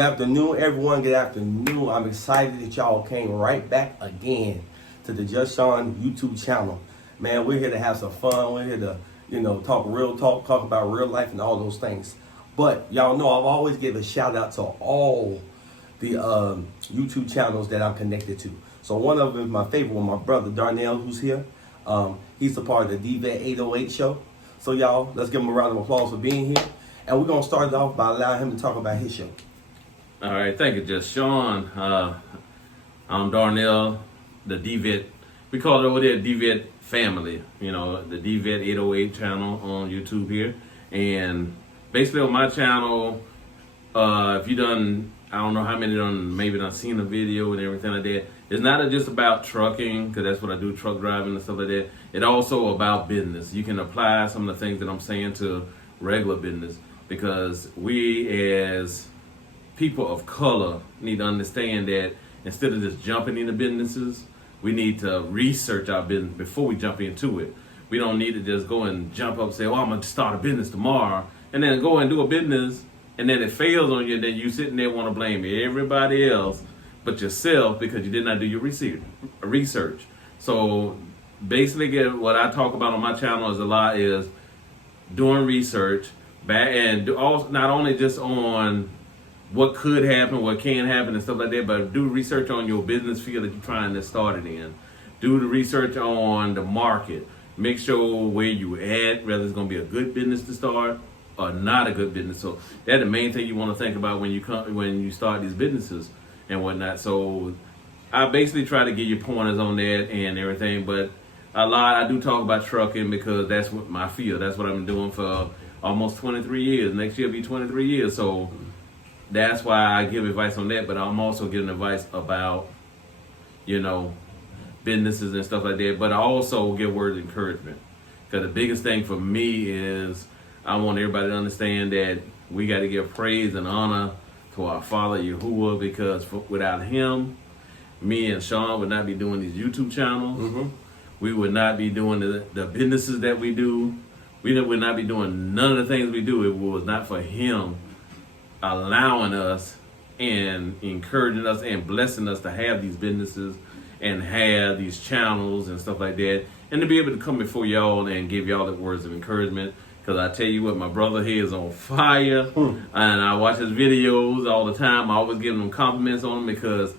afternoon, everyone. Good afternoon. I'm excited that y'all came right back again to the Just Sean YouTube channel. Man, we're here to have some fun. We're here to, talk real talk about real life and all those things. But y'all know I've always give a shout out to all the YouTube channels that I'm connected to. So one of them is my favorite one, my brother Darnell, who's here. He's a part of the DeVet808 show. So y'all, let's give him a round of applause for being here. And we're going to start it off by allowing him to talk about his show. All right, thank you, Just Sean. I'm Darnell, the DeVet. We call it over there DeVet family. The DeVet808 channel on YouTube here. And basically on my channel, if you done, I don't know how many maybe seen the video and everything like that. It's not just about trucking, because that's what I do, truck driving and stuff like that. It's also about business. You can apply some of the things that I'm saying to regular business, because we as people of color need to understand that instead of just jumping into businesses, we need to research our business before we jump into it. We don't need to just go and jump up and say, I'm going to start a business tomorrow, and then go and do a business, and then it fails on you, and then you sitting there want to blame everybody else but yourself because you did not do your research. So basically what I talk about on my channel is doing research, and not only just on what could happen, what can happen and stuff like that, but do research on your business field that you're trying to start it in. Do the research on the market. Make sure where you at, whether it's going to be a good business to start or not a good business. So that's the main thing you want to think about when you start these businesses and whatnot. So I basically try to give you pointers on that and everything, but I do talk about trucking because that's what my field. That's what I've been doing for almost 23 years. Next year will be 23 years. So that's why I give advice on that. But I'm also giving advice about, businesses and stuff like that. But I also give words of encouragement. Because the biggest thing for me is I want everybody to understand that we got to give praise and honor to our Father Yahuwah, because without him, me and Sean would not be doing these YouTube channels. Mm-hmm. We would not be doing the businesses that we do. We would not be doing none of the things we do if it was not for him allowing us and encouraging us and blessing us to have these businesses and have these channels and stuff like that, and to be able to come before y'all and give y'all the words of encouragement. Because I tell you what, my brother here is on fire, and I watch his videos all the time. I always give him compliments on him because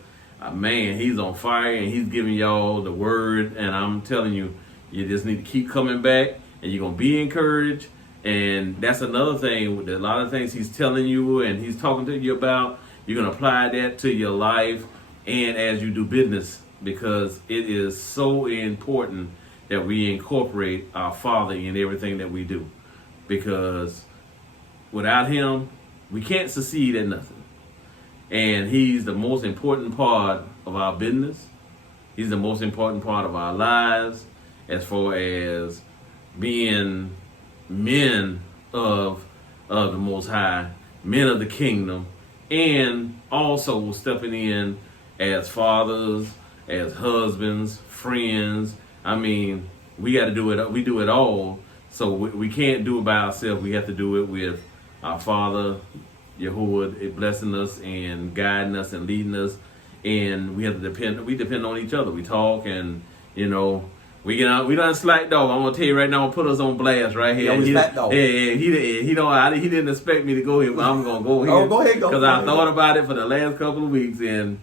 man, he's on fire and he's giving y'all the word. And I'm telling you, you just need to keep coming back and you're going to be encouraged. And that's another thing. A lot of things he's telling you and he's talking to you about, you're going to apply that to your life and as you do business, because it is so important that we incorporate our Father in everything that we do. Because without him, we can't succeed at nothing. And he's the most important part of our business. He's the most important part of our lives as far as being men of the Most High, men of the kingdom, and also stepping in as fathers, as husbands, friends. I mean, we got to do it. We do it all. So we can't do it by ourselves. We have to do it with our Father Yahuwah blessing us and guiding us and leading us, and we have to depend on each other. We talk and we done slack dog. I'm gonna tell you right now, I'm gonna put us on blast right here. He didn't expect me to go here, but I'm gonna go here. Oh, go ahead, because I thought about it for the last couple of weeks, and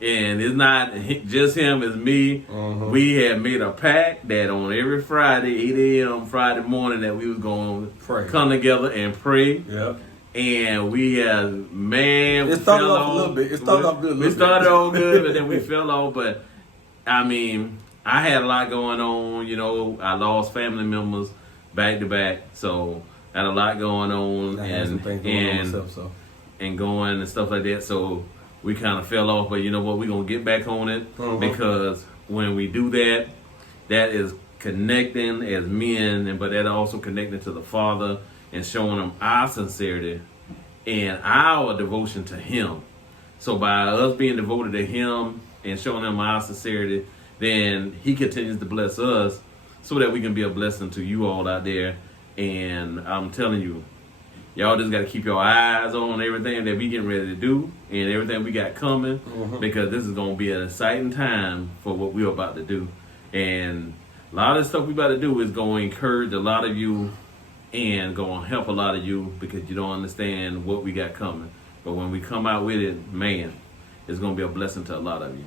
it's not just him, it's me. Uh-huh. We had made a pact that on every Friday, 8 a.m. Friday morning, that we was gonna come together and pray. Yep. And we had, it started off a little bit. It started off good. We started off good, but then we fell off. But I mean, I had a lot going on. I lost family members back to back, so I had a lot going on and going and stuff like that. So we kind of fell off. But you know what? We're gonna get back on it, because when we do that, that is connecting as men, but that also connecting to the Father and showing them our sincerity and our devotion to him. So by us being devoted to him and showing him our sincerity, then he continues to bless us so that we can be a blessing to you all out there. And I'm telling you, Y'all just got to keep your eyes on everything that we getting ready to do and everything we got coming, because this is going to be an exciting time for what we're about to do. And a lot of the stuff we about to do is going to encourage a lot of you and going to help a lot of you, because you don't understand what we got coming. But when we come out with it, man, it's going to be a blessing to a lot of you.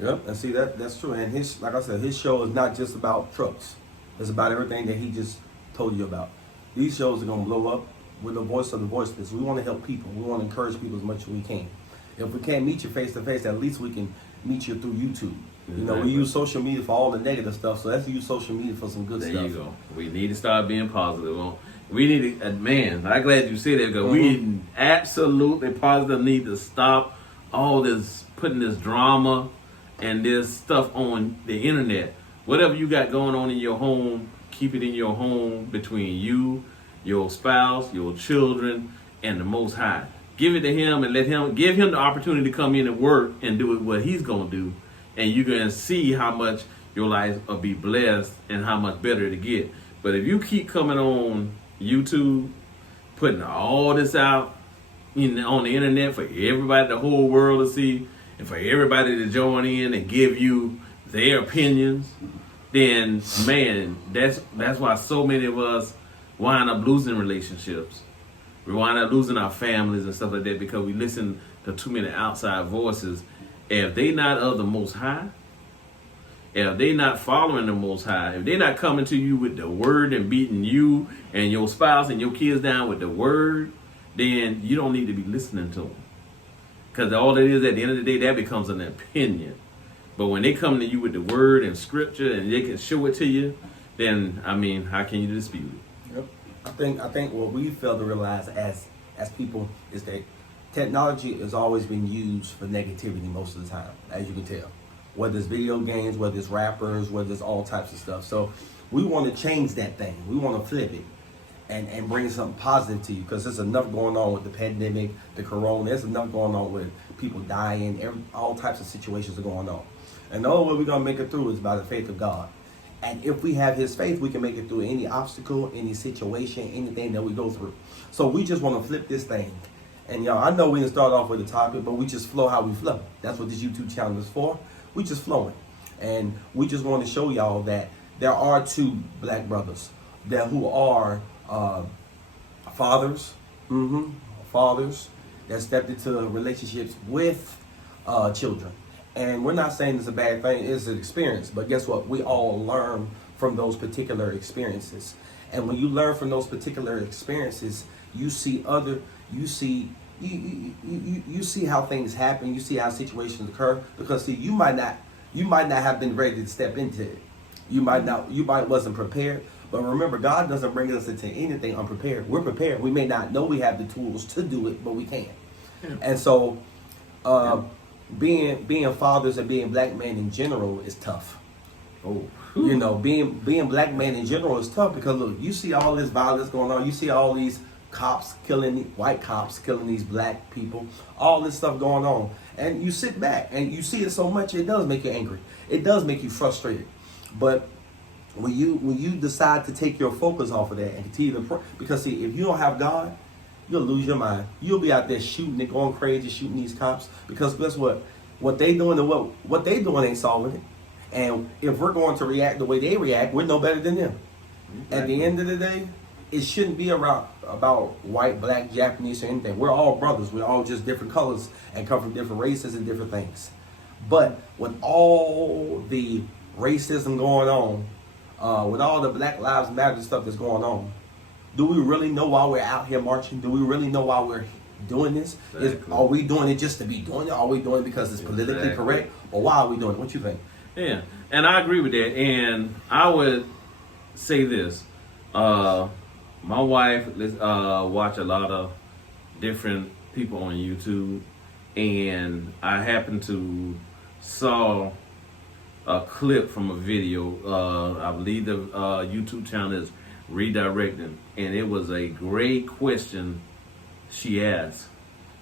Yep, and see that's true. And his, like I said, his show is not just about trucks. It's about everything that he just told you about. These shows are gonna blow up with the voice of the voiceless. We want to help people. We want to encourage people as much as we can. If we can't meet you face to face, at least we can meet you through YouTube. You know, we use social media for all the negative stuff, so let's use social media for some good stuff. There you go. We need to start being positive. We need to, man, I'm glad you said that, because we absolutely positive need to stop all this, putting this drama and this stuff on the internet. Whatever you got going on in your home, keep it in your home between you, your spouse, your children, and the Most High. Give it to him and give him the opportunity to come in and work and do what he's going to do. And you're going to see how much your life will be blessed and how much better it'll get. But if you keep coming on YouTube, putting all this out on the internet for everybody, the whole world to see, and for everybody to join in and give you their opinions, then man, that's why so many of us wind up losing relationships. We wind up losing our families and stuff like that, because we listen to too many outside voices. If they not of the Most High, if they not following the Most High, if they not coming to you with the word and beating you and your spouse and your kids down with the word, then you don't need to be listening to them. Because all it is, at the end of the day, that becomes an opinion. But when they come to you with the word and scripture and they can show it to you, then, I mean, how can you dispute it? Yep. I think what we fail to realize as people is that technology has always been used for negativity most of the time, as you can tell. Whether it's video games, whether it's rappers, whether it's all types of stuff. So we want to change that thing. We want to flip it and bring something positive to you, because there's enough going on with the pandemic, the corona. There's enough going on with people dying. All types of situations are going on. And the only way we're going to make it through is by the faith of God. And if we have his faith, we can make it through any obstacle, any situation, anything that we go through. So we just want to flip this thing. And y'all, I know we didn't start off with a topic, but we just flow how we flow. That's what this YouTube channel is for. We just flowing. And we just want to show y'all that there are two black brothers who are fathers that stepped into relationships with children. And we're not saying it's a bad thing, it's an experience. But guess what? We all learn from those particular experiences. And when you learn from those particular experiences, you see you see how things happen, you see how situations occur. Because see, you might not have been ready to step into it. You might wasn't prepared. But remember, God doesn't bring us into anything unprepared. We're prepared. We may not know we have the tools to do it, but we can. Yeah. And so being fathers and being black men in general is tough. You know, being black men in general is tough, because look, you see all this violence going on. You see all these white cops killing these black people, all this stuff going on. And you sit back and you see it so much, it does make you angry. It does make you frustrated. But when you decide to take your focus off of that and continue to pray, because see, if you don't have God, you'll lose your mind. You'll be out there shooting and going crazy, shooting these cops, because guess what? What they doing and what they doing ain't solving it. And if we're going to react the way they react, we're no better than them. Exactly. At the end of the day, it shouldn't be about white, black, Japanese, or anything. We're all brothers. We're all just different colors and come from different races and different things. But with all the racism going on, with all the Black Lives Matter stuff that's going on, do we really know why we're out here marching? Do we really know why we're doing this? Exactly. Are we doing it just to be doing it? Are we doing it because it's politically correct? Or why are we doing it? What you think? Yeah, and I agree with that. And I would say this. My wife watch a lot of different people on YouTube, and I happened to saw a clip from a video. I believe the YouTube channel is Redirecting, and it was a great question she asked.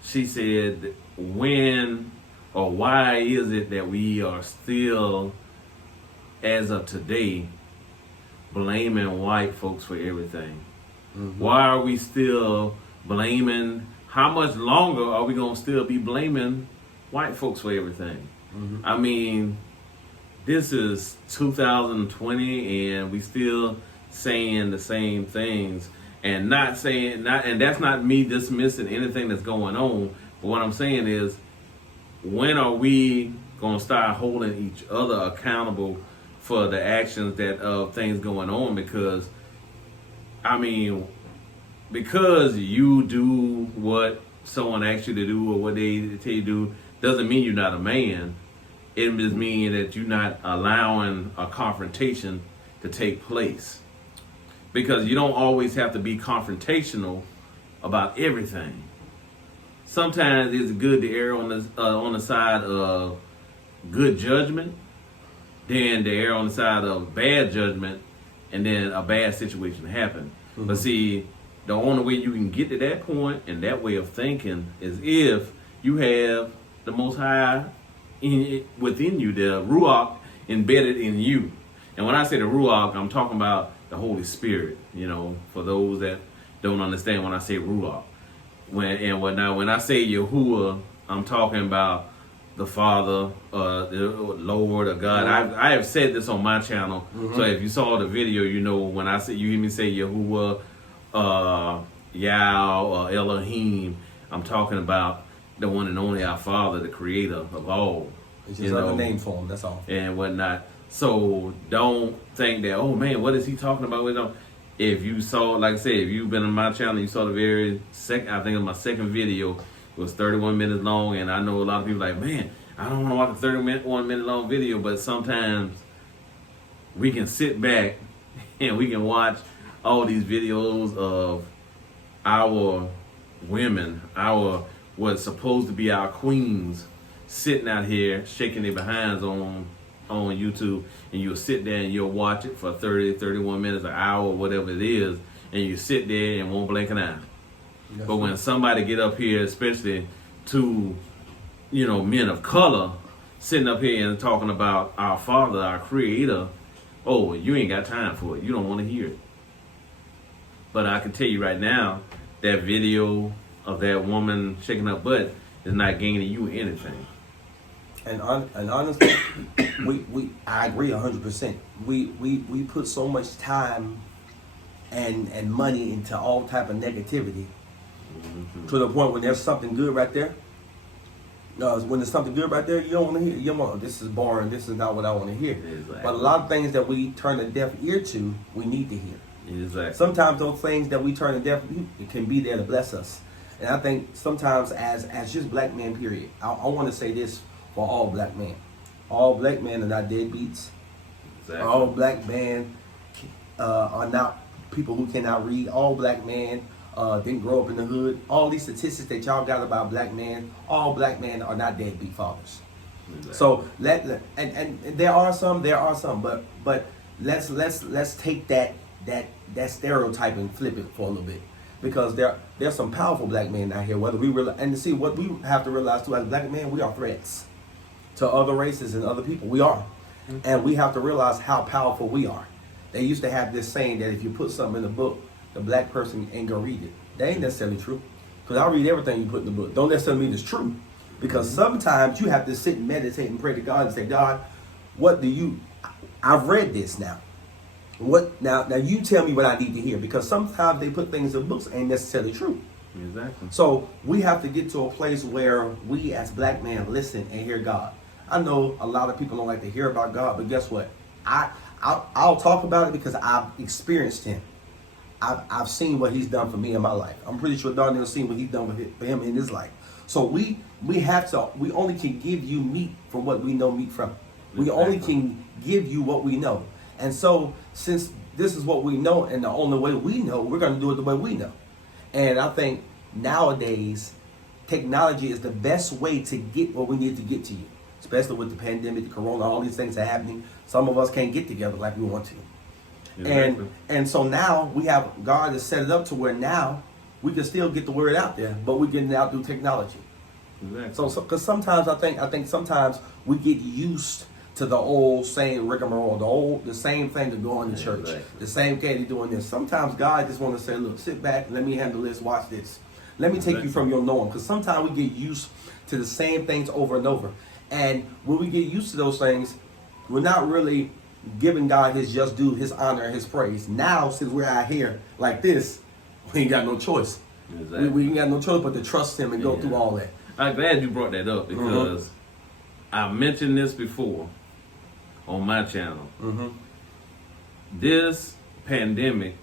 She said, when or why is it that we are still, as of today, blaming white folks for everything? Mm-hmm. Why are we still blaming. How much longer are we gonna still be blaming white folks for everything? I mean, this is 2020, and we still saying the same things, and and that's not me dismissing anything that's going on. But what I'm saying is, when are we gonna start holding each other accountable for the actions that of things going on? Because I mean, because you do what someone asks you to do or what they tell you to do, doesn't mean you're not a man. It just means that you're not allowing a confrontation to take place. Because you don't always have to be confrontational about everything. Sometimes it's good to err on the side of good judgment than to err on the side of bad judgment, and then a bad situation happen. But see, the only way you can get to that point and that way of thinking is if you have the Most High within you, the Ruach embedded in you. And when I say the Ruach, I'm talking about the Holy Spirit. You know, for those that don't understand when I say Ruach. When I say Yahuwah, I'm talking about the Father, the Lord, or God. I have said this on my channel. So if you saw the video, you know when I say, you hear me say Yahuwah, Yah, Elohim, I'm talking about the one and only our Father, the Creator of all. It's just another name for him. That's all. And whatnot. So don't think that, oh man, what is he talking about? If you saw, like I said, if you've been on my channel, you saw the very second, I think it was my second video. It was 31 minutes long, and I know a lot of people like, man, I don't want to watch a 31 minute long video, but sometimes we can sit back and we can watch all these videos of our women, what's supposed to be our queens, sitting out here shaking their behinds on YouTube, and you'll sit there and you'll watch it for 30, 31 minutes, an hour, whatever it is, and you sit there and won't blink an eye. But when somebody get up here, especially to, men of color, sitting up here and talking about our Father, our Creator, oh, you ain't got time for it. You don't want to hear it. But I can tell you right now, that video of that woman shaking her butt is not gaining you anything. And honestly, I agree 100%. We put so much time and money into all type of negativity to the point when there's something good right there. When there's something good right there, you don't want to hear. You don't, this is boring. This is not what I want to hear. Exactly. But a lot of things that we turn a deaf ear to, we need to hear. Exactly. Sometimes those things that we turn a deaf ear, it can be there to bless us. And I think sometimes as just black men, period, I want to say this for all black men. All black men are not deadbeats. Exactly. All black men are not people who cannot read. All black men didn't grow up in the hood. All these statistics that y'all got about black men, all black men are not deadbeat fathers. Exactly. So and there are some, but let's take that stereotype and flip it for a little bit, because there's some powerful black men out here. Whether we realize, and to see what we have to realize too, as black men, we are threats to other races and other people. We are, and we have to realize how powerful we are. They used to have this saying that if you put something in the book, the black person ain't gonna read it. That ain't necessarily true, because I read everything you put in the book. Don't necessarily mean it's true, because sometimes you have to sit and meditate and pray to God and say, God, I've read this now. What now you tell me what I need to hear, because sometimes they put things in books ain't necessarily true. Exactly. So we have to get to a place where we as black men listen and hear God. I know a lot of people don't like to hear about God, but guess what? I'll talk about it because I've experienced him. I've seen what he's done for me in my life. I'm pretty sure Darnell has seen what he's done for him in his life. So we only can give you meat from what we know meat from. We only can give you what we know. And so since this is what we know and the only way we know, we're going to do it the way we know. And I think nowadays, technology is the best way to get what we need to get to you, especially with the pandemic, the corona, all these things are happening. Some of us can't get together like we want to. Exactly. And so now we have, God has set it up to where now we can still get the word out there, but we're getting it out through technology. Exactly. So because sometimes I think sometimes we get used to the old same rigmarole, the same thing to going to church, the same thing to doing this. Sometimes God just want to say, look, sit back, let me handle this, watch this. Let me take you from your norm, because sometimes we get used to the same things over and over. And when we get used to those things, we're not really giving God his just due, his honor, and his praise. Now, since we're out here like this, we ain't got no choice. Exactly. We ain't got no choice but to trust him and go through all that. I'm glad you brought that up because I mentioned this before on my channel. This pandemic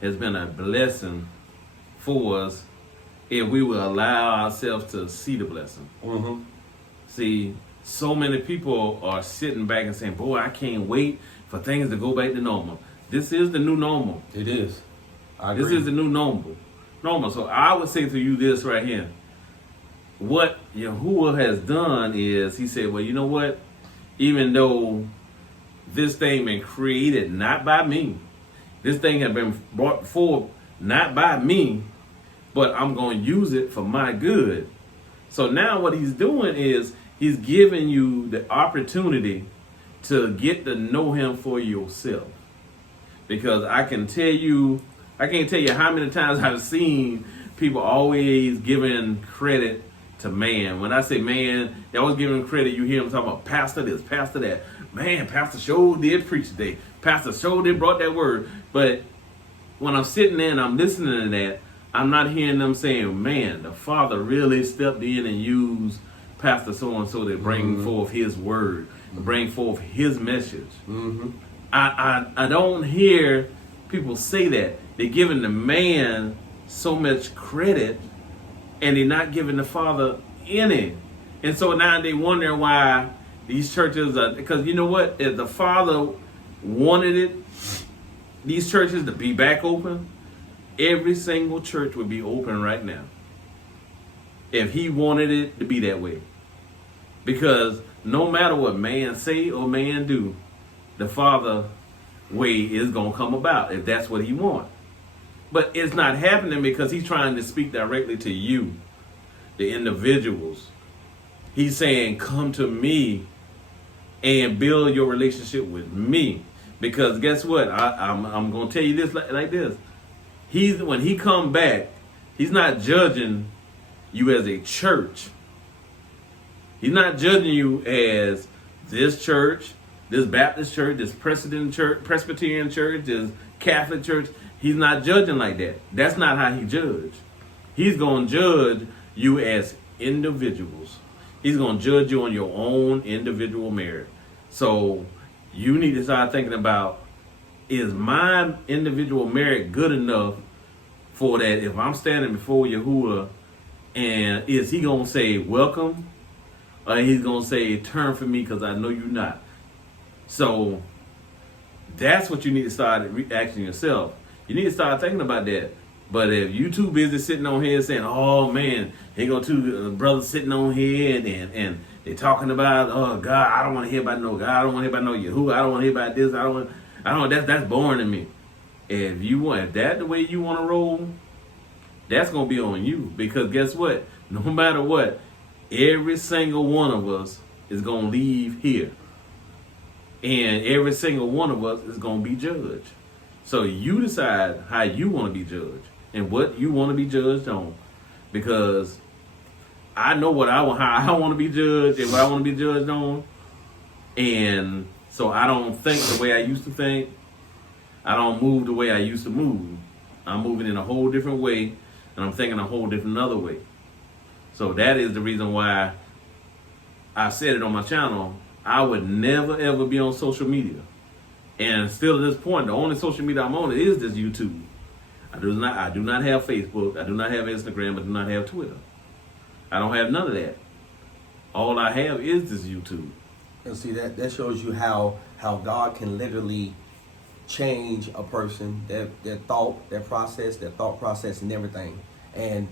has been a blessing for us if we will allow ourselves to see the blessing. See, so many people are sitting back and saying, boy, I can't wait for things to go back to normal. This is the new normal. It is. I agree. This is the new normal. So I would say to you this right here. What Yahuwah has done is, he said, well, you know what? Even though this thing been created not by me, this thing has been brought forth not by me, but I'm going to use it for my good. So now what he's doing is he's giving you the opportunity to get to know him for yourself. Because I can't tell you how many times I've seen people always giving credit to man. When I say man, they always giving credit. You hear them talking about pastor this, pastor that. Man, Pastor Show did preach today. Pastor Show did brought that word. But when I'm sitting there and I'm listening to that, I'm not hearing them saying, man, the Father really stepped in and used Pastor so-and-so to bring forth his word, to bring forth his message. I don't hear people say that. They're giving the man so much credit and they're not giving the Father any. And so now they wonder why these churches are, because you know what? If the Father wanted it, these churches to be back open, every single church would be open right now. If he wanted it to be that way. Because no matter what man say or man do, the Father way is going to come about if that's what he wants. But it's not happening because he's trying to speak directly to you, the individuals. He's saying, come to me and build your relationship with me. Because guess what? I'm going to tell you this like this. When he come back, he's not judging you as a church. He's not judging you as this church, this Baptist church, this Presbyterian church, this Catholic church. He's not judging like that. That's not how he judges. He's going to judge you as individuals. He's going to judge you on your own individual merit. So you need to start thinking about, is my individual merit good enough for that if I'm standing before Yahuwah, and is he going to say welcome, or he's going to say turn from me because I know you're not? So that's what you need to start asking yourself. You need to start thinking about that. But if you too busy sitting on here saying, oh man, here go two brothers sitting on here and they're talking about, oh God, I don't want to hear about no God, I don't want to hear about no Yahuwah, I don't want to hear about this, that's boring to me. If that's the way you want to roll, that's going to be on you. Because guess what? No matter what, every single one of us is going to leave here. And every single one of us is going to be judged. So you decide how you want to be judged and what you want to be judged on. Because I know how I want to be judged and what I want to be judged on. And so I don't think the way I used to think. I don't move the way I used to move. I'm moving in a whole different way, and I'm thinking a whole different other way. So that is the reason why I said it on my channel. I would never ever be on social media. And still at this point, the only social media I'm on is this YouTube. I do not have Facebook. I do not have Instagram. I do not have Twitter. I don't have none of that. All I have is this YouTube. And see, that shows you how God can literally change a person, their thought process and everything. And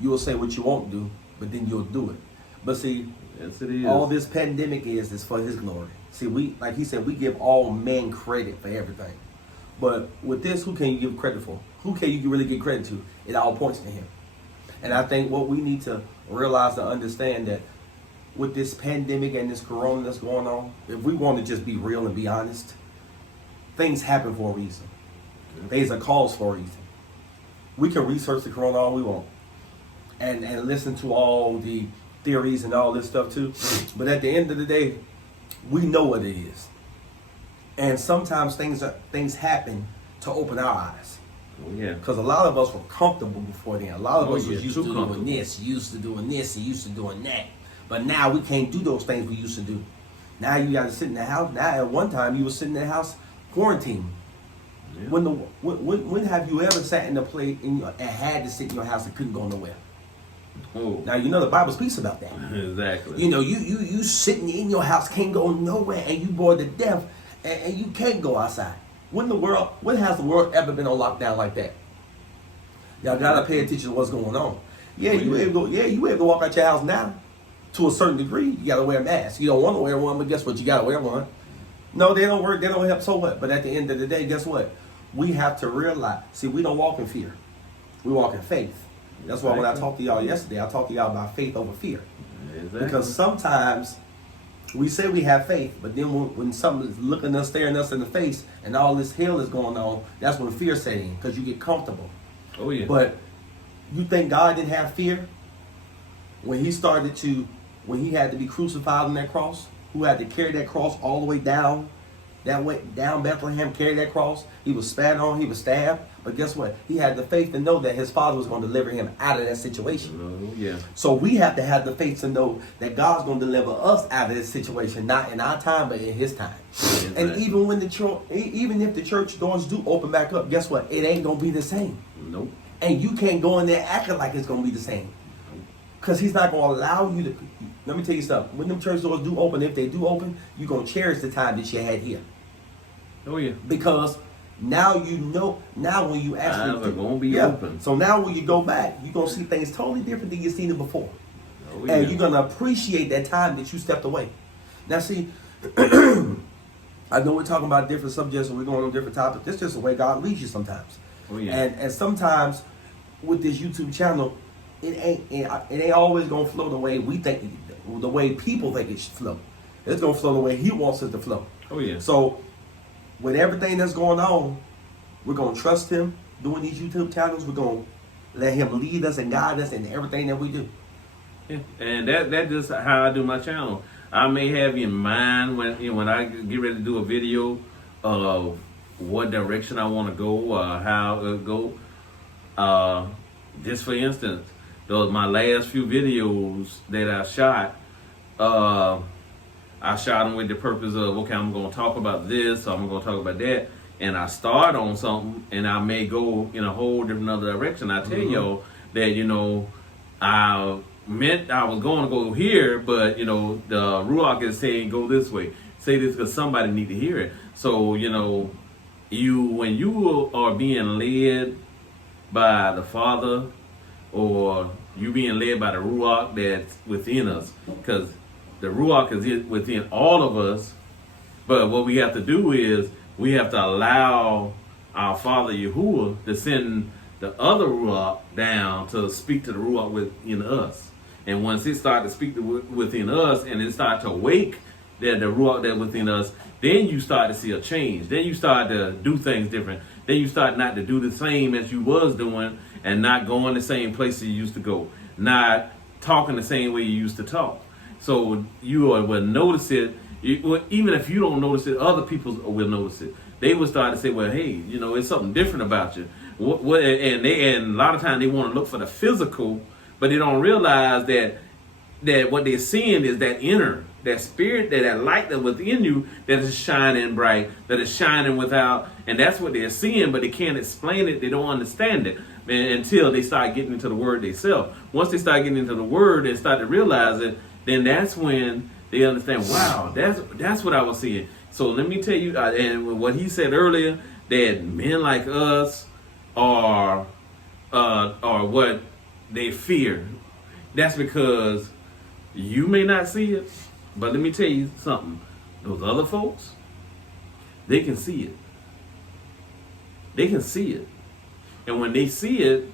you will say what you won't do, but then you'll do it. But see, yes, it is. All this pandemic is for his glory. See, we, like he said, we give all men credit for everything. But with this, who can you give credit for? Who can you really give credit to? It all points to him. And I think what we need to realize to understand that with this pandemic and this corona that's going on, if we want to just be real and be honest, things happen for a reason. There's a cause for a reason. We can research the corona all we want. and listen to all the theories and all this stuff too. But at the end of the day, we know what it is. And sometimes things happen to open our eyes. Oh, yeah. Because a lot of us were comfortable before then. A lot of us was used to doing comfortable. this, used to doing this, and used to doing that. But now we can't do those things we used to do. Now you got to sit in the house. Now at one time you were sitting in the house quarantined. Yeah. When have you ever sat in a place and had to sit in your house and couldn't go nowhere? Oh. Now you know the Bible speaks about that. Exactly. You know, you sitting in your house, can't go nowhere, and you bored to death, and you can't go outside. When has the world ever been on lockdown like that? Y'all gotta pay attention to what's going on. Yeah, you able to walk out your house now. To a certain degree, you gotta wear a mask. You don't want to wear one, but guess what? You gotta wear one. No, they don't work. They don't help. So what? But at the end of the day, guess what? We have to realize. See, we don't walk in fear. We walk in faith. That's why when I talked to y'all yesterday, I talked to y'all about faith over fear. Exactly. Because sometimes we say we have faith, but then when something is looking us, staring us in the face, and all this hell is going on, that's when fear set in, because you get comfortable. Oh, yeah. But you think God didn't have fear when he had to be crucified on that cross? Who had to carry that cross all the way down Bethlehem, carry that cross? He was spat on, he was stabbed. But guess what? He had the faith to know that his Father was going to deliver him out of that situation. Oh, yeah. So we have to have the faith to know that God's going to deliver us out of this situation, not in our time, but in His time. Exactly. And even if the church doors do open back up, guess what? It ain't going to be the same. Nope. And you can't go in there acting like it's going to be the same. Because He's not going to allow you to. Let me tell you something. When them church doors do open, if they do open, you're going to cherish the time that you had here. Oh, yeah. Because now you know, now when you actually. Eyes are going to be open. So now when you go back, you're going to see things totally different than you've seen it before. Oh, yeah. And you're going to appreciate that time that you stepped away. Now see, I know we're talking about different subjects and we're going on different topics. That's just the way God leads you sometimes. Oh, yeah. And sometimes with this YouTube channel, it ain't always gonna flow the way we think, the way people think it should flow. It's gonna flow the way He wants it to flow. Oh, yeah. So with everything that's going on, we're gonna trust Him doing these YouTube channels. We're gonna let Him lead us and guide us in everything that we do. Yeah. And that just how I do my channel. I may have in mind when I get ready to do a video of what direction I want to go, how it'll go. Just for instance, my last few videos that I shot them with the purpose of, okay, I'm going to talk about this, or I'm going to talk about that, and I start on something, and I may go in a whole different other direction. I tell y'all that, I meant I was going to go here, but, the Ruach is saying go this way. Say this because somebody need to hear it. So, when you are being led by the Father, or you being led by the Ruach that's within us, because the Ruach is within all of us, but what we have to do is we have to allow our Father Yahuwah to send the other Ruach down to speak to the Ruach within us. And once it starts to speak within us and it starts to wake the Ruach that's within us, then you start to see a change. Then you start to do things different. Then you start not to do the same as you was doing, and not going the same places you used to go, not talking the same way you used to talk. So you will notice it. Even if you don't notice it, other people will notice it. They will start to say, well, hey, it's something different about you. And a lot of times they want to look for the physical, but they don't realize that what they're seeing is that inner, that spirit, that light that's within you that is shining bright, that is shining without, and that's what they're seeing, but they can't explain it. They don't understand it until they start getting into the Word themselves. Once they start getting into the Word and start to realize it, then that's when they understand, wow, that's what I was seeing. So let me tell you, and what he said earlier, that men like us are what they fear. That's because you may not see it, but let me tell you something. Those other folks, they can see it. They can see it. And when they see it,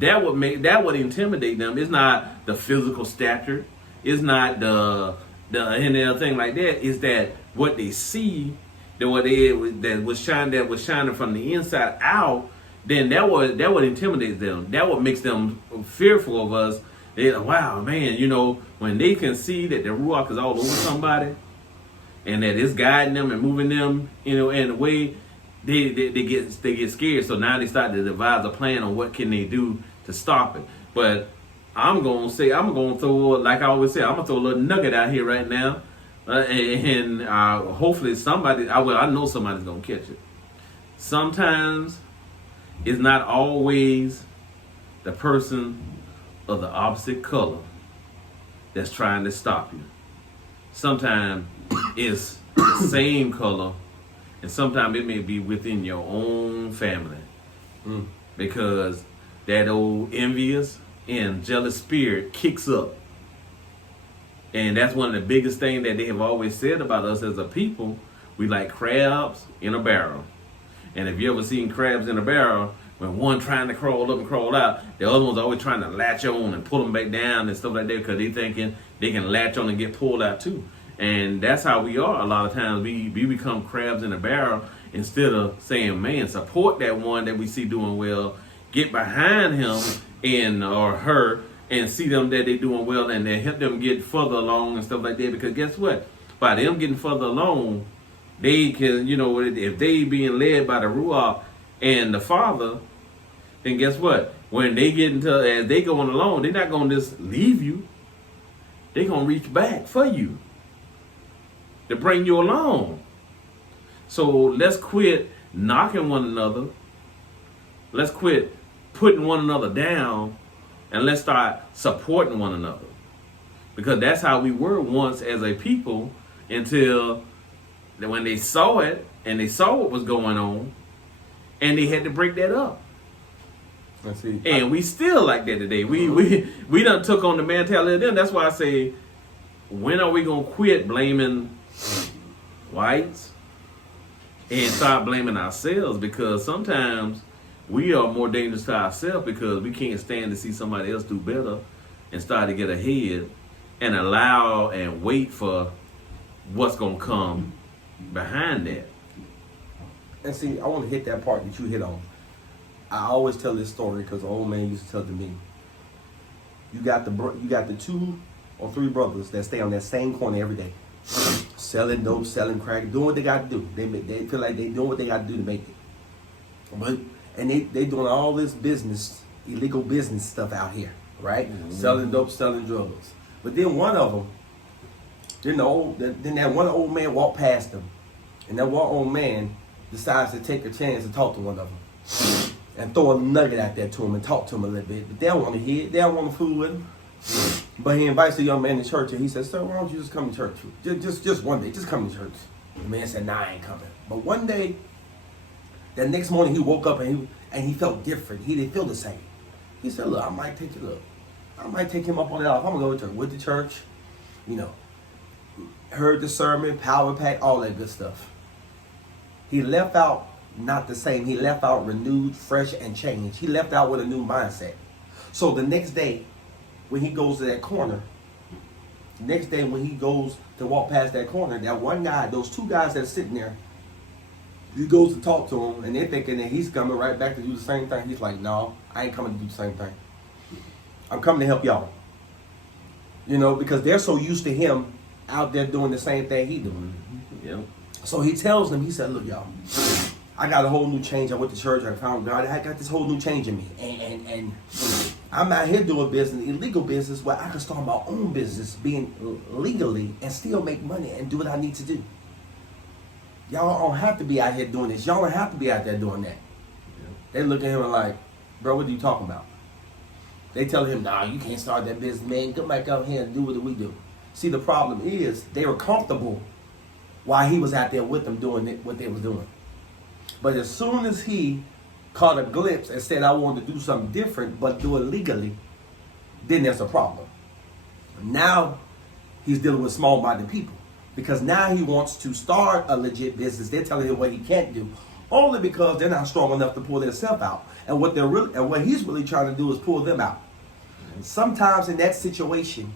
that would intimidate them. It's not the physical stature. It's not the any other thing like that. Is that what they see, that was shining from the inside out, then that would intimidate them. That would make them fearful of us. Wow, man, you know, when they can see that the Ruach is all over somebody and that it's guiding them and moving them, you know, in a way, they get scared. So now they start to devise a plan on what can they do to stop it. But I'm going to throw, like I always say, I'm going to throw a little nugget out here right now. And hopefully somebody, I know somebody's going to catch it. Sometimes it's not always the person of the opposite color that's trying to stop you. Sometimes it's the same color, and sometimes it may be within your own family. Because that old envious and jealous spirit kicks up. And that's one of the biggest things that they have always said about us as a people. We like crabs in a barrel. And if you ever seen crabs in a barrel, when one trying to crawl up and crawl out, the other one's always trying to latch on and pull them back down and stuff like that because they thinking they can latch on and get pulled out too. And that's how we are a lot of times. We become crabs in a barrel instead of saying, man, support that one that we see doing well, get behind him or her and see them that they're doing well and then help them get further along and stuff like that. Because guess what? By them getting further along, they can, you know, if they being led by the Ruach and the Father, then guess what? When they get into, as they going along, they're not going to just leave you. They're going to reach back for you to bring you along. So let's quit knocking one another. Let's quit putting one another down, and let's start supporting one another. Because that's how we were once as a people until when they saw it and they saw what was going on, and they had to break that up. And we still like that today. We done took on the mentality of them. That's why I say, when are we gonna quit blaming whites and start blaming ourselves? Because sometimes we are more dangerous to ourselves because we can't stand to see somebody else do better and start to get ahead and allow and wait for what's gonna come behind that. And see, I want to hit that part that you hit on. I always tell this story because the old man used to tell it to me. You got the 2 or 3 brothers that stay on that same corner every day, selling dope, selling crack, doing what they got to do. They feel like they doing what they got to do to make it. And they doing all this business, illegal business stuff out here, right? Mm-hmm. Selling dope, selling drugs. But then one of them, then that one old man walked past them, and that one old man decides to take a chance to talk to one of them. And throw a nugget out there to him and talk to him a little bit. But they don't want to hear it. They don't want to fool with him. But he invites the young man to church and he says, sir, why don't you just come to church? Just one day, just come to church. The man said, nah, I ain't coming. But one day, that next morning he woke up and he felt different. He didn't feel the same. He said, look, I might take him up on that off. I'm going to go to church. Went to church, you know, heard the sermon, power pack, all that good stuff. He left out not the same. He left out renewed, fresh, and changed. He left out with a new mindset. So the next day, when he goes to that corner, when he goes to walk past that corner, that one guy, those 2 guys that are sitting there, he goes to talk to him, and they're thinking that he's coming right back to do the same thing. He's like, no, I ain't coming to do the same thing. I'm coming to help y'all. You know, because they're so used to him out there doing the same thing he doing. Yeah. So he tells them, he said, look, y'all, I got a whole new change. I went to church. I found God. I got this whole new change in me. And I'm out here doing business, illegal business, where I can start my own business, being legally, and still make money and do what I need to do. Y'all don't have to be out here doing this. Y'all don't have to be out there doing that. Yeah. They look at him like, bro, what are you talking about? They tell him, nah, you can't start that business, man. Come back out here and do what we do. See, the problem is they were comfortable while he was out there with them doing what they was doing. But as soon as he caught a glimpse and said, I want to do something different, but do it legally, then there's a problem. Now he's dealing with small-minded people because now he wants to start a legit business. They're telling him what he can't do, only because they're not strong enough to pull themselves out. And what he's really trying to do is pull them out. And sometimes in that situation,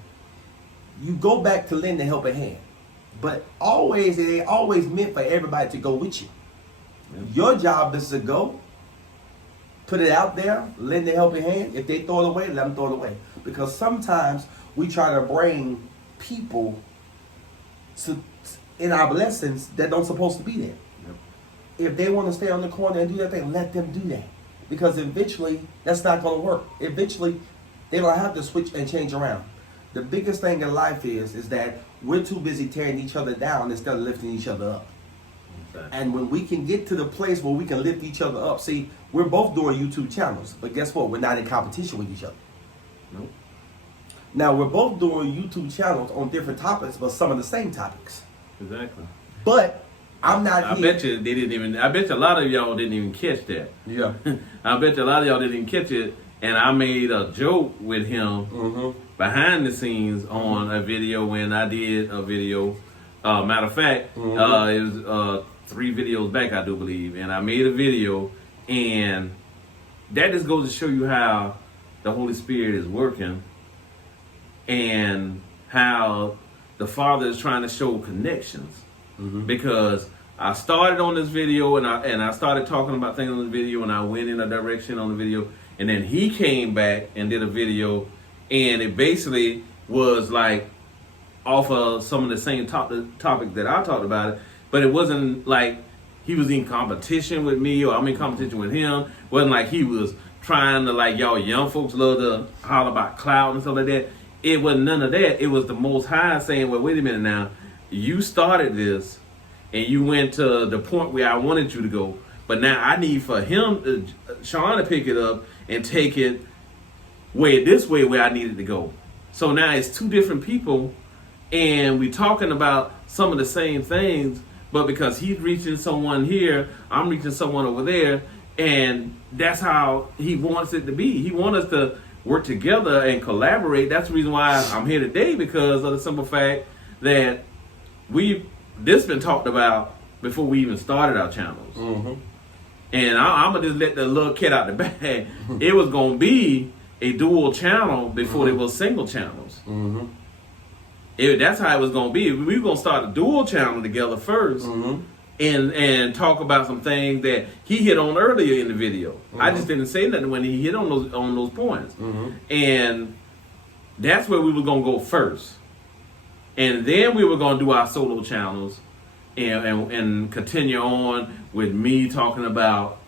you go back to lend a helping hand, but it ain't always meant for everybody to go with you. Your job is to go put it out there, lend a helping hand. If they throw it away, let them throw it away. Because sometimes we try to bring people in our blessings that don't supposed to be there. Yep. If they want to stay on the corner and do that thing, let them do that. Because eventually, that's not going to work. Eventually, they're going to have to switch and change around. The biggest thing in life is that we're too busy tearing each other down instead of lifting each other up. Exactly. And when we can get to the place where we can lift each other up, see, we're both doing YouTube channels, but guess what? We're not in competition with each other. Nope. Now, we're both doing YouTube channels on different topics, but some of the same topics. Exactly. But I'm not I here. bet you they didn't even. I bet you a lot of y'all didn't even catch that. Yeah. I bet you a lot of y'all didn't even catch it. And I made a joke with him behind the scenes on a video when I did a video. Matter of fact, it was 3 videos back, I do believe, and I made a video, and that just goes to show you how the Holy Spirit is working, and how the Father is trying to show connections. Because I started on this video and I started talking about things on the video, and I went in a direction on the video, and then he came back and did a video, and it basically was like off of some of the same topic that I talked about it, but it wasn't like he was in competition with me or I'm in competition with him. It wasn't like he was trying to, like y'all young folks love to holler about clout and stuff like that. It wasn't none of that. It was the Most High saying, well, wait a minute now. You started this and you went to the point where I wanted you to go. But now I need for him, Sean, to pick it up and take it this way where I needed to go. So now it's 2 different people and we're talking about some of the same things, but because he's reaching someone here, I'm reaching someone over there. And that's how he wants it to be. He wants us to work together and collaborate. That's the reason why I'm here today, because of the simple fact that this been talked about before we even started our channels. And I'm gonna just let the little kid out the bag. It was gonna be a dual channel before there was single channels. That's how it was gonna be. We were gonna start a dual channel together first, and talk about some things that he hit on earlier in the video. I just didn't say nothing when he hit on those points, and that's where we were gonna go first. And then we were going to do our solo channels and continue on with me talking about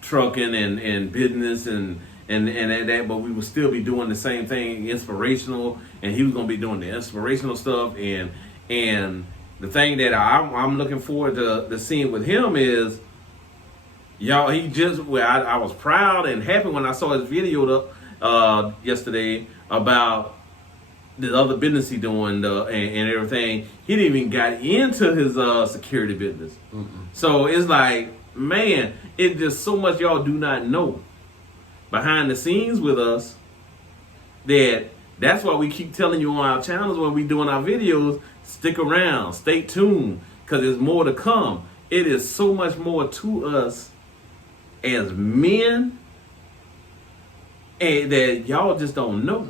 trucking and business and that, but we would still be doing the same thing, inspirational, and he was going to be doing the inspirational stuff. And the thing that I'm looking forward to seeing with him is, y'all, I was proud and happy when I saw his video yesterday about the other business he doing and everything. He didn't even got into his security business. So it's like, man, it's just so much y'all do not know behind the scenes with us. That's why we keep telling you on our channels when we doing our videos, stick around, stay tuned, because there's more to come. It is so much more to us as men and that y'all just don't know.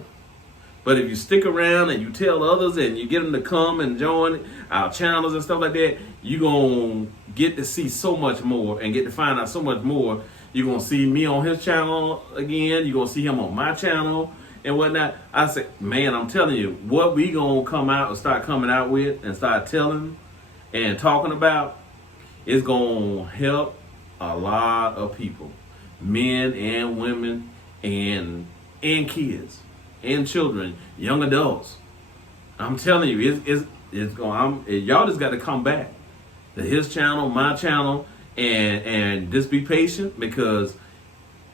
But if you stick around and you tell others and you get them to come and join our channels and stuff like that, you're going to get to see so much more and get to find out so much more. You're going to see me on his channel again. You're going to see him on my channel and whatnot. I said, man, I'm telling you, what we going to come out and start coming out with and start telling and talking about is going to help a lot of people, men and women and kids. And children, young adults. I'm telling you, it's going. Y'all just got to come back to his channel, my channel, and just be patient, because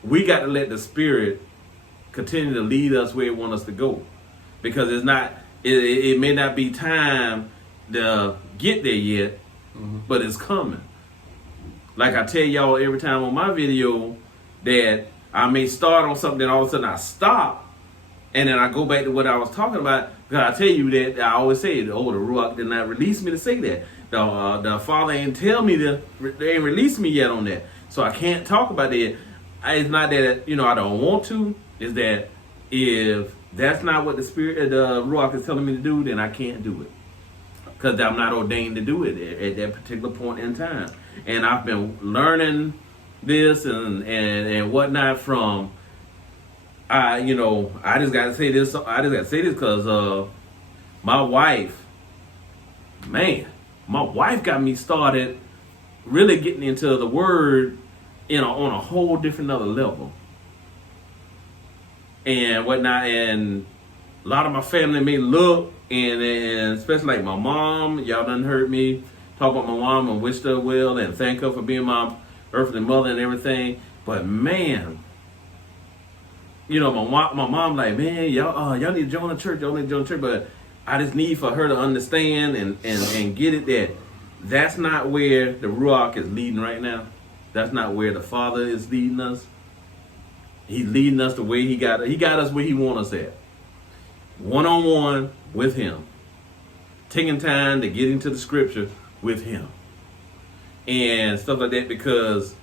we got to let the Spirit continue to lead us where it wants us to go. Because it may not be time to get there yet, but it's coming. Like I tell y'all every time on my video that I may start on something, and all of a sudden I stop. And then I go back to what I was talking about, because I tell you that I always say, the Ruach did not release me to say that. The Father ain't tell me they ain't released me yet on that. So I can't talk about that. It's not that, I don't want to. It's that if that's not what the Ruach is telling me to do, then I can't do it. Because I'm not ordained to do it at that particular point in time. And I've been learning this and whatnot from. I just gotta say this. I just gotta say this because my wife got me started really getting into the word on a whole different other level and whatnot. And a lot of my family may look and especially like my mom. Y'all done heard me talk about my mom and wish her well and thank her for being my earthly mother and everything. But man. My mom like, man, y'all need to join the church. Y'all need to join the church. But I just need for her to understand and get it that that's not where the Ruach is leading right now. That's not where the Father is leading us. He's leading us the way He got us where He wants us at. One-on-one with Him. Taking time to get into the Scripture with Him. And stuff like that, because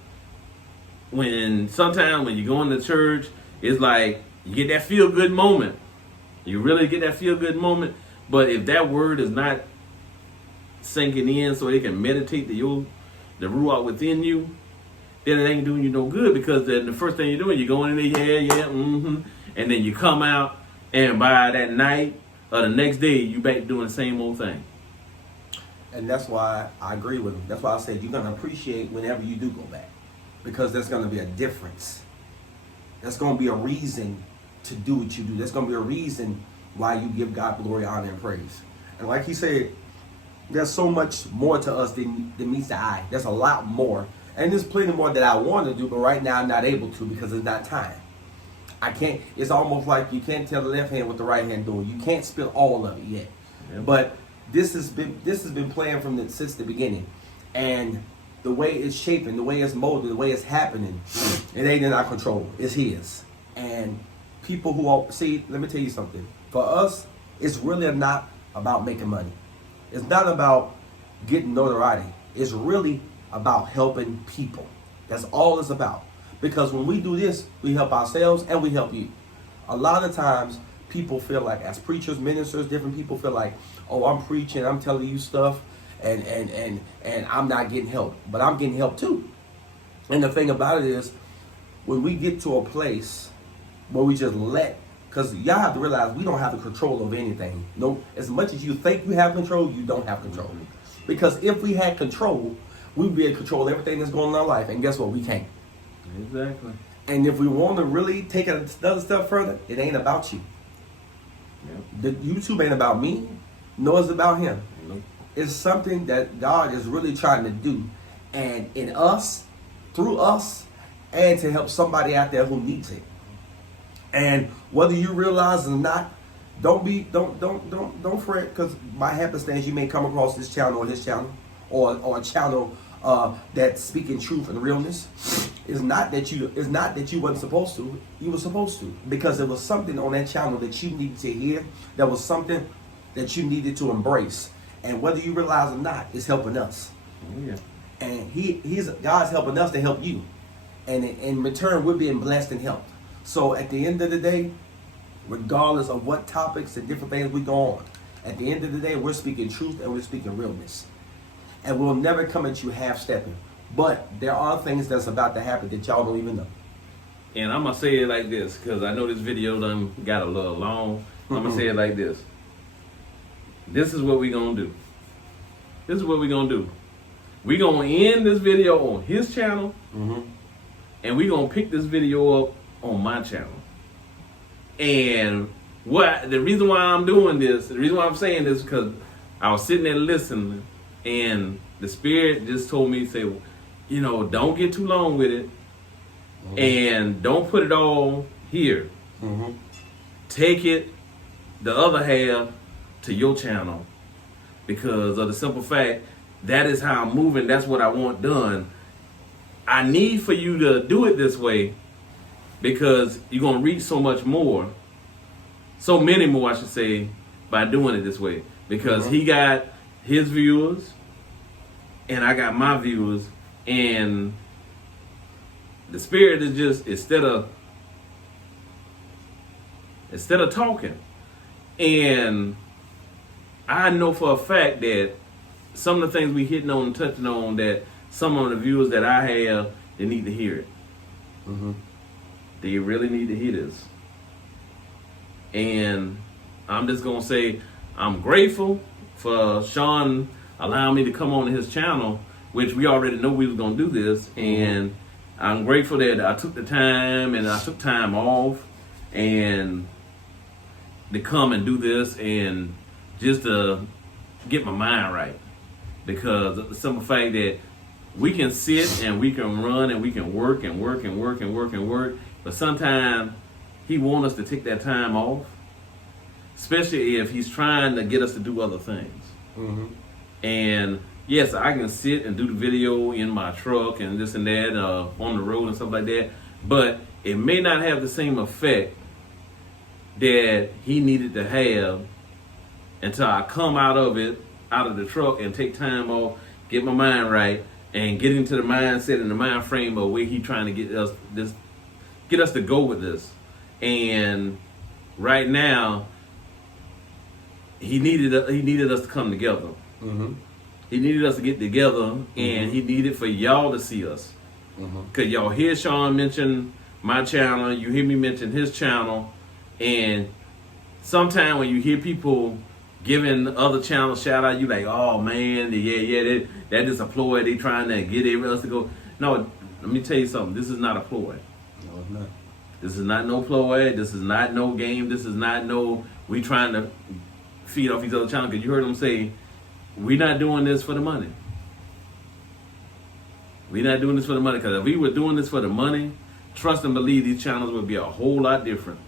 sometimes when you go into church, it's like you get that feel-good moment. You really get that feel-good moment. But if that word is not sinking in so it can meditate the Ruach within you, then it ain't doing you no good, because then the first thing you're doing, you're going in there, and then you come out, and by that night or the next day, you back doing the same old thing. And that's why I agree with him. That's why I said you're going to appreciate whenever you do go back, because there's going to be a difference. That's going to be a reason to do what you do. There's going to be a reason why you give God glory, honor, and praise. And like he said, there's so much more to us than meets the eye. There's a lot more. And there's plenty more that I want to do, but right now I'm not able to because it's not time. I can't. It's almost like you can't tell the left hand what the right hand doing. You can't spill all of it yet. Yeah. But this has been playing since the beginning. And the way it's shaping, the way it's molded, the way it's happening, it ain't in our control. It's His. And people let me tell you something. For us, it's really not about making money. It's not about getting notoriety. It's really about helping people. That's all it's about. Because when we do this, we help ourselves and we help you. A lot of times, people feel like, as preachers, ministers, different people feel like, oh, I'm preaching, I'm telling you stuff, and I'm not getting help. But I'm getting help too. And the thing about it is, when we get to a place where we just because y'all have to realize we don't have the control of anything. No, as much as you think you have control, you don't have control. Because if we had control, we'd be able to control everything that's going on in our life. And guess what? We can't. Exactly. And if we want to really take it another step further, it ain't about you. Yep. The YouTube ain't about me, nor is it about Him. Nope. It's something that God is really trying to do, and in us, through us, and to help somebody out there who needs it. And whether you realize it or not, don't fret, because by happenstance you may come across this channel or this channel, or a channel that's speaking truth and realness. It's not that you wasn't supposed to. You were supposed to, because there was something on that channel that you needed to hear. There was something that you needed to embrace, and whether you realize or not, it's helping us. Oh, yeah. And God's helping us to help you, and in return, we're being blessed and helped. So at the end of the day, regardless of what topics and different things we go on, at the end of the day, we're speaking truth and we're speaking realness, and we'll never come at you half-stepping. But there are things that's about to happen that y'all don't even know. And I'm going to say it like this, because I know this video done got a little long. I'm going to say it like this. This is what we're going to do. This is what we're going to do. We're going to end this video on his channel, and we're going to pick this video up on my channel. And the reason why I'm doing this, the reason why I'm saying this, is because I was sitting there listening, and the Spirit just told me to say, don't get too long with it, and don't put it all here. Take it, the other half, to your channel, because of the simple fact that is how I'm moving. That's what I want done. I need for you to do it this way, because you're going to reach so many more, I should say, by doing it this way. Because he got his viewers, and I got my viewers, and the Spirit is just, instead of talking, and I know for a fact that some of the things we hitting on and touching on, that some of the viewers that I have they need to hear it. They really need to hear this. And I'm just gonna say I'm grateful for Sean allowing me to come on his channel, which we already know we was gonna do this, and I'm grateful that I took the time and I took time off and to come and do this and just to get my mind right, because of the simple fact that we can sit and we can run and we can work and work and work and work and work, but sometimes he wants us to take that time off, especially if he's trying to get us to do other things. And yes, I can sit and do the video in my truck and this and that on the road and stuff like that, but it may not have the same effect that he needed to have until I come out of the truck and take time off, get my mind right, and get into the mindset and the mind frame of where he trying to get us to go with this. And right now, he needed us to come together. He needed us to get together, and he needed for y'all to see us. Because y'all hear Sean mention my channel, you hear me mention his channel, and sometimes when you hear people giving other channels shout out, you like, oh man, that is a ploy. They trying to get us to go. No, let me tell you something. This is not a ploy. No, it's not. This is not no ploy. This is not no game. This is not no we trying to feed off each other's channel. Because you heard them say, we're not doing this for the money. We're not doing this for the money. Because if we were doing this for the money, trust and believe these channels would be a whole lot different.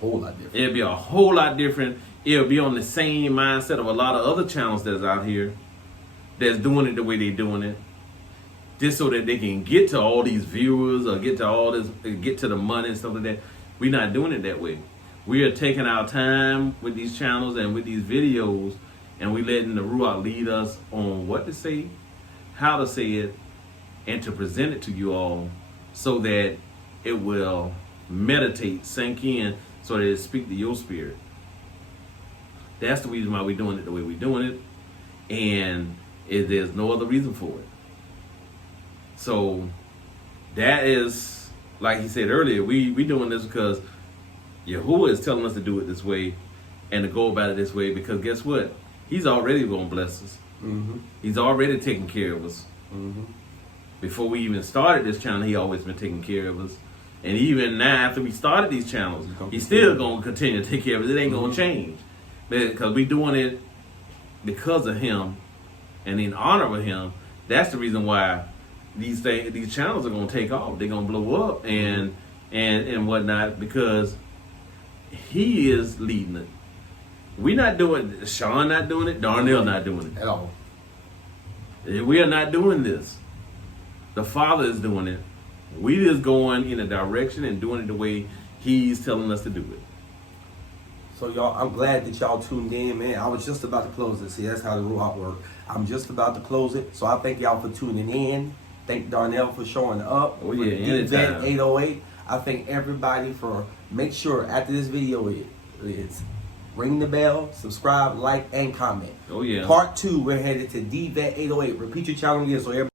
Whole lot different. It'd be a whole lot different. It'll be on the same mindset of a lot of other channels that's out here that's doing it the way they're doing it, just so that they can get to all these viewers or get to all this, get to the money and stuff like that. We're not doing it that way. We are taking our time with these channels and with these videos, and we letting the Ruach lead us on what to say, how to say it, and to present it to you all so that it will meditate, sink in, so that it speak to your spirit. That's the reason why we're doing it the way we're doing it, and there's no other reason for it. So that is, like he said earlier, we doing this because Yahuwah is telling us to do it this way and to go about it this way, because guess what? He's already going to bless us. He's already taking care of us. Before we even started this channel, he always been taking care of us. And even now, after we started these channels, he's still going to continue to take care of us. It ain't going to change. Because we doing it because of him and in honor of him. That's the reason why these channels are going to take off. They're going to blow up and whatnot, because he is leading it. We're not doing it. Sean not doing it. Darnell not doing it. At all. We are not doing this. The Father is doing it. We just going in a direction and doing it the way he's telling us to do it. So y'all, I'm glad that y'all tuned in, man. I was just about to close it. See, that's how the Ruach works. I'm just about to close it. So I thank y'all for tuning in. Thank Darnell for showing up. Oh yeah, anytime. DeVet808. I thank everybody for, make sure after this video is ring the bell, subscribe, like, and comment. Oh yeah. Part 2, we're headed to DeVet808. Repeat your channel again so everybody